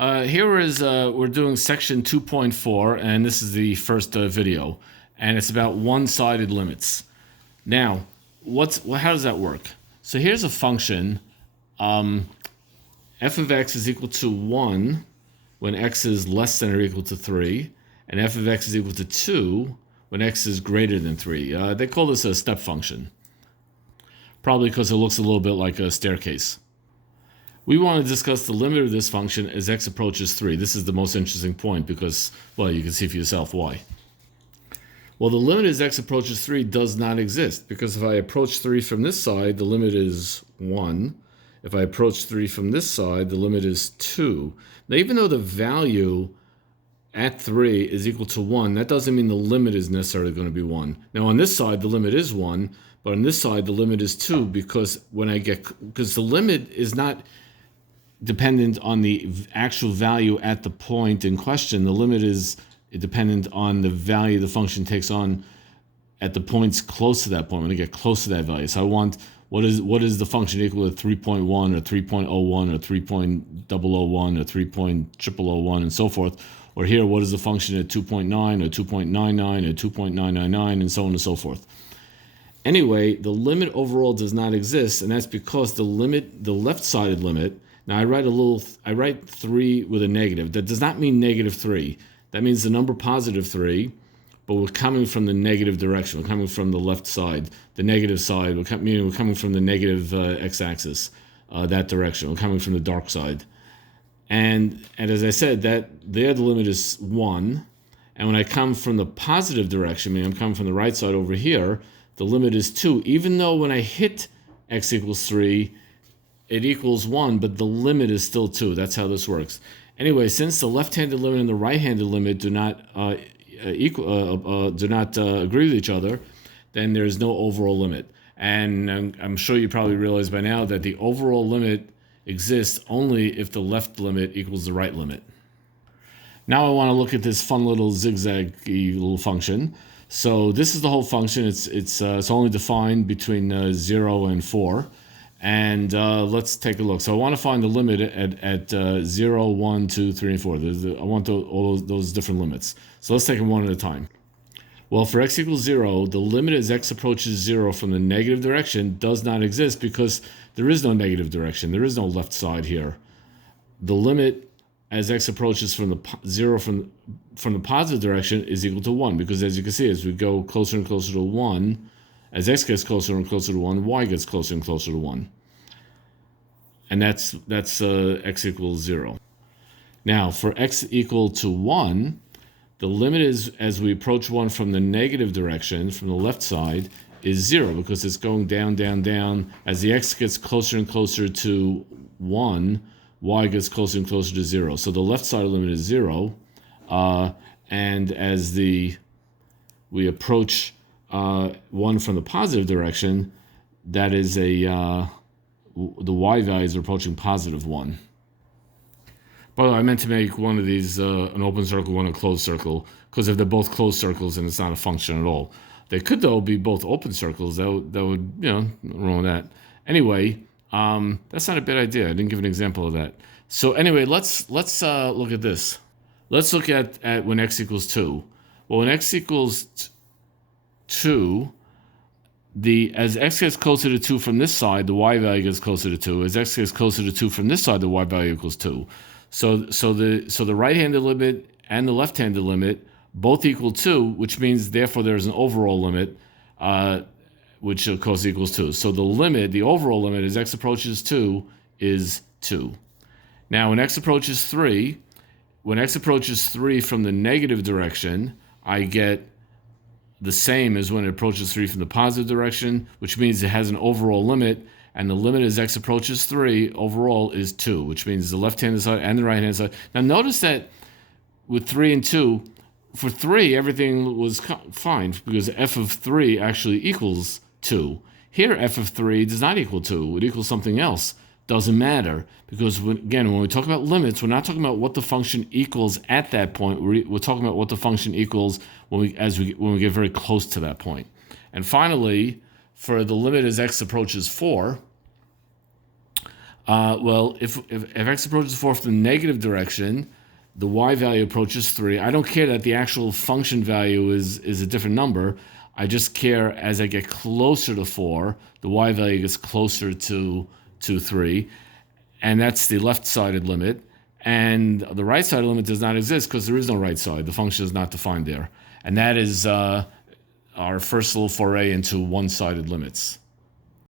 We're doing section 2.4, and this is the first video, and it's about one-sided limits. Now, how does that work? So here's a function, f of x is equal to 1 when x is less than or equal to 3, and f of x is equal to 2 when x is greater than 3. They call this a step function, probably because it looks a little bit like a staircase. We want to discuss the limit of this function as x approaches 3. This is the most interesting point because, well, you can see for yourself why. Well, the limit as x approaches 3 does not exist because if I approach 3 from this side, the limit is 1. If I approach 3 from this side, the limit is 2. Now, even though the value at 3 is equal to 1, that doesn't mean the limit is necessarily going to be 1. Now, on this side, the limit is 1, but on this side, the limit is 2 because the limit is not dependent on the actual value at the point in question. The limit is dependent on the value the function takes on at the points close to that point, when I get close to that value. So I want, what is the function equal to 3.1 or 3.01 or 3.001 or 3.0001 and so forth. Or here, what is the function at 2.9 or 2.99 or 2.999 and so on and so forth. Anyway, the limit overall does not exist, and that's because the left-sided limit. Now I write 3 with a negative. That does not mean negative 3. That means the number positive 3, but we're coming from the negative direction. We're coming from the left side, the negative side. Meaning we're coming from the negative x-axis, that direction. We're coming from the dark side. And as I said, the limit is 1. And when I come from the positive direction, meaning I'm coming from the right side over here, the limit is 2. Even though when I hit x equals 3, it equals 1, but the limit is still 2. That's how this works. Anyway, since the left-handed limit and the right-handed limit do not agree with each other, then there's no overall limit. And I'm sure you probably realize by now that the overall limit exists only if the left limit equals the right limit. Now I want to look at this fun little zigzag-y little function. So this is the whole function. It's only defined between 0 and 4. And let's take a look. So I want to find the limit at 0, 1, 2, 3, and 4. I want all those different limits. So let's take them one at a time. Well, for x equals 0, the limit as x approaches 0 from the negative direction does not exist because there is no negative direction. There is no left side here. The limit as x approaches from the 0 from the positive direction is equal to 1 because, as you can see, as we go closer and closer to 1, as x gets closer and closer to 1, y gets closer and closer to 1. And that's x equals 0. Now, for x equal to 1, the limit is, as we approach 1 from the negative direction, from the left side, is 0 because it's going down, down, down. As the x gets closer and closer to 1, y gets closer and closer to 0. So the left side limit is 0. And as we approach 1 from the positive direction, that is the y values are approaching positive 1. By the way, I meant to make one of these an open circle, one a closed circle, because if they're both closed circles, then it's not a function at all. They could, though, be both open circles. That would nothing wrong with that. Anyway, that's not a bad idea. I didn't give an example of that. So anyway, let's look at this. Let's look at when x equals 2. Well, when x equals 2, as x gets closer to 2 from this side, the y value gets closer to 2. As x gets closer to 2 from this side, the y value equals 2. So the right-handed limit and the left-handed limit both equal 2, which means therefore there's an overall limit, which of course equals 2. So the overall limit as x approaches 2 is 2. Now when x approaches 3 from the negative direction, I get the same as when it approaches 3 from the positive direction, which means it has an overall limit, and the limit as x approaches 3 overall is 2, which means the left-hand side and the right-hand side. Now notice that with 3 and 2, for 3 everything was fine because f of 3 actually equals 2. Here f of 3 does not equal 2, it equals something else. Doesn't matter because when we talk about limits, we're not talking about what the function equals at that point. We're talking about what the function equals when we get very close to that point. And finally, for the limit as x approaches 4, Well, if x approaches 4 from the negative direction, the y value approaches 3. I don't care that the actual function value is a different number. I just care as I get closer to 4, the y value gets closer to 3. And that's the left-sided limit. And the right-sided limit does not exist because there is no right side. The function is not defined there. And that is our first little foray into one-sided limits.